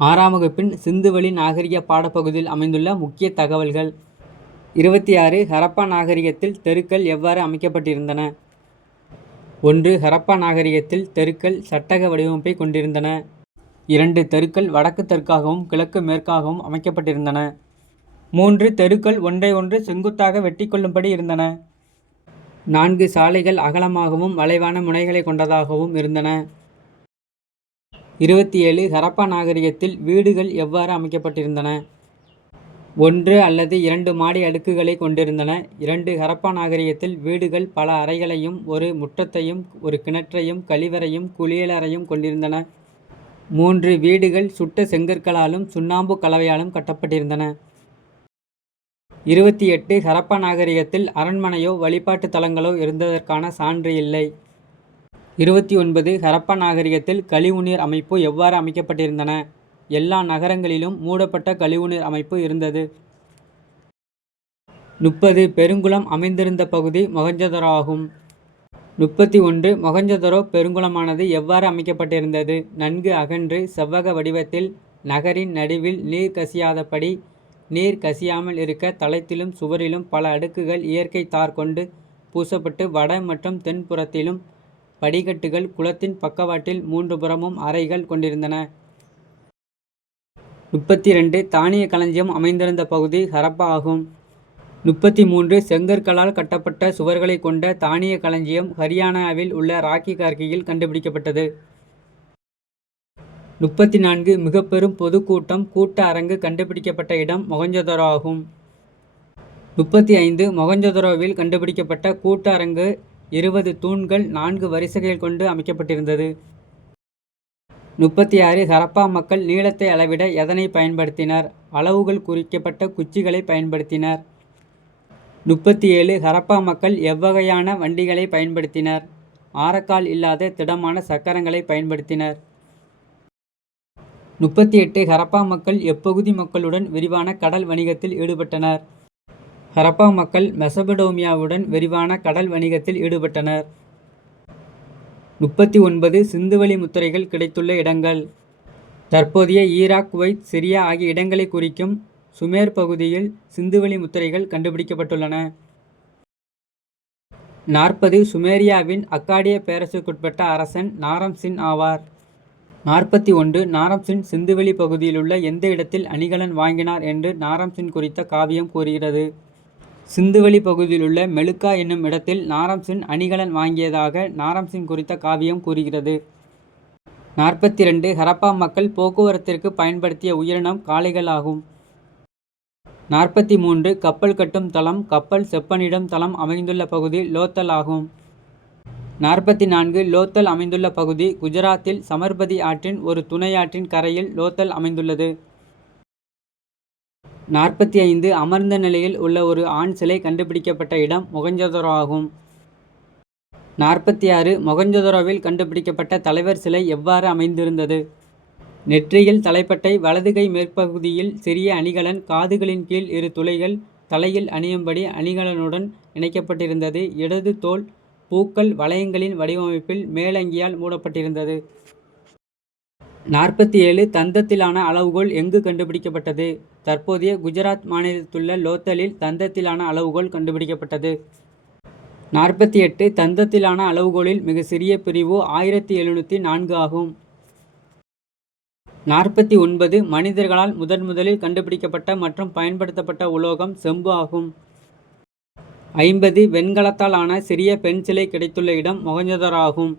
6ஆம் வகுப்பின் சிந்துவெளி நாகரிக பாடப்பகுதியில் அமைந்துள்ள முக்கிய தகவல்கள். 26 ஹரப்பா நாகரிகத்தில் தெருக்கள் எவ்வாறு அமைக்கப்பட்டிருந்தன? 1. ஹரப்பா நாகரிகத்தில் தெருக்கள் சட்டக வடிவமைப்பை கொண்டிருந்தன. 2. தெருக்கள் வடக்கு தெற்காகவும் கிழக்கு மேற்காகவும் அமைக்கப்பட்டிருந்தன. 3. தெருக்கள் ஒன்றை ஒன்று செங்குத்தாக வெட்டிக்கொள்ளும்படி இருந்தன. 4. சாலைகள் அகலமாகவும் வளைவான முனைகளை கொண்டதாகவும் இருந்தன. 27 ஹரப்பா நாகரிகத்தில் வீடுகள் எவ்வாறு அமைக்கப்பட்டிருந்தன? 1 அல்லது 2 மாடி அடுக்குகளை கொண்டிருந்தன. 2 ஹரப்பா நாகரிகத்தில் வீடுகள் பல அறைகளையும் ஒரு முற்றத்தையும் ஒரு கிணற்றையும் கழிவறையும் குளியலறையும் கொண்டிருந்தன. 3 வீடுகள் சுட்ட செங்கற்களாலும் சுண்ணாம்பு கலவையாலும் கட்டப்பட்டிருந்தன. 28 ஹரப்பா நாகரிகத்தில் அரண்மனையோ வழிபாட்டு தலங்களோ இருந்ததற்கான சான்று இல்லை. 29 ஹரப்பா நாகரிகத்தில் கழிவுநீர் அமைப்பு எவ்வாறு அமைக்கப்பட்டிருந்தன? எல்லா நகரங்களிலும் மூடப்பட்ட கழிவுநீர் அமைப்பு இருந்தது. 30 பெருங்குளம் அமைந்திருந்த பகுதி மொஹஞ்சதரோ ஆகும். 31 மொஹஞ்சதரோ பெருங்குளமானது எவ்வாறு அமைக்கப்பட்டிருந்தது? நன்கு அகன்று செவ்வக வடிவத்தில், நகரின் நடுவில் நீர் கசியாதபடி. நீர் கசியாமல் இருக்க தளத்திலும் சுவரிலும் பல அடுக்குகள் இயற்கை தார் கொண்டு பூசப்பட்டு வட மற்றும் தென்புறத்திலும் படிக்கட்டுகள், குளத்தின் பக்கவாட்டில் 3 புறமும் அறைகள் கொண்டிருந்தன. 32 தானிய களஞ்சியம் அமைந்திருந்த பகுதி ஹரப்பா ஆகும். 33 செங்கற்களால் கட்டப்பட்ட சுவர்களை கொண்ட தானிய களஞ்சியம் ஹரியானாவில் உள்ள ராக்கி கார்கியில் கண்டுபிடிக்கப்பட்டது. 34 மிகப்பெரும் பொதுக்கூட்டம் கூட்ட அரங்கு கண்டுபிடிக்கப்பட்ட இடம் மொஹஞ்சதரோ ஆகும். 35 மொஹஞ்சதரோவில் கண்டுபிடிக்கப்பட்ட கூட்ட அரங்கு 20 தூண்கள் 4 வரிசைகள் கொண்டு அமைக்கப்பட்டிருந்தது. 36 ஹரப்பா மக்கள் நீளத்தை அளவிட எதனை பயன்படுத்தினர்? அளவுகள் குறிக்கப்பட்ட குச்சிகளை பயன்படுத்தினர். 37 ஹரப்பா மக்கள் எவ்வகையான வண்டிகளை பயன்படுத்தினர்? ஆரக்கால் இல்லாத திடமான சக்கரங்களை பயன்படுத்தினர். 38 ஹரப்பா மக்கள் எப்பகுதி மக்களுடன் விரிவான கடல் வணிகத்தில் ஈடுபட்டனர்? ஹரப்பா மக்கள் மெசபடோமியாவுடன் விரிவான கடல் வணிகத்தில் ஈடுபட்டனர். 39 சிந்துவெளி முத்திரைகள் கிடைத்துள்ள இடங்கள். தற்போதைய ஈராக், குவைத், சிரியா ஆகிய இடங்களை குறிக்கும் சுமேர் பகுதியில் சிந்துவெளி முத்திரைகள் கண்டுபிடிக்கப்பட்டுள்ளன. 40 சுமேரியாவின் அக்காடிய பேரரசுக்குட்பட்ட அரசன் நாரம்சின் ஆவார். 41 நாரம்சின் சிந்துவெளி பகுதியிலுள்ள எந்த இடத்தில் அணிகலன் வாங்கினார் என்று நாரம்சின் குறித்த காவியம் கூறுகிறது? சிந்துவெளி பகுதியிலுள்ள மெலுக்கா என்னும் இடத்தில் நாரம்சின் அணிகலன் வாங்கியதாக நாரம்சின் குறித்த காவியம் கூறுகிறது. 42 ஹரப்பா மக்கள் போக்குவரத்திற்கு பயன்படுத்திய உயிரினம் காளைகள் ஆகும். 43 கப்பல் கட்டும் தளம் கப்பல் செப்பனிடும் தளம் அமைந்துள்ள பகுதி லோத்தல் ஆகும். 44 லோத்தல் அமைந்துள்ள பகுதி குஜராத்தில் சமர்பதி ஆற்றின் ஒரு துணையாற்றின் கரையில் லோத்தல் அமைந்துள்ளது. 45 அமர்ந்த நிலையில் உள்ள ஒரு ஆண் சிலை கண்டுபிடிக்கப்பட்ட இடம் மொஹஞ்சதரோ ஆகும். 46 மொஹஞ்சதரோவில் கண்டுபிடிக்கப்பட்ட தலைவர் சிலை எவ்வாறு அமைந்திருந்தது? நெற்றியில் தலைப்பட்டை, வலது கை மேற்பகுதியில் சிறிய அணிகலன், காதுகளின் கீழ் 2 துளைகள், தலையில் அணியும்படி அணிகலனுடன் இணைக்கப்பட்டிருந்தது. இடது தோள் பூக்கள் வளையங்களின் வடிவமைப்பில் மேலங்கியால் மூடப்பட்டிருந்தது. 47 தந்தத்திலான அளவுகோல் எங்கு கண்டுபிடிக்கப்பட்டது? தற்போதைய குஜராத் மாநிலத்திலுள்ள லோத்தலில் தந்தத்திலான அளவுகோல் கண்டுபிடிக்கப்பட்டது. 48 தந்தத்திலான அளவுகோலில் மிக சிறிய பிரிவு 1704 ஆகும். 49 மனிதர்களால் முதலில் கண்டுபிடிக்கப்பட்ட மற்றும் பயன்படுத்தப்பட்ட உலோகம் செம்பு ஆகும். 50 வெண்கலத்தால் ஆன சிறிய பெண் சிலை கிடைத்துள்ள இடம் மொஹஞ்சதரோ ஆகும்.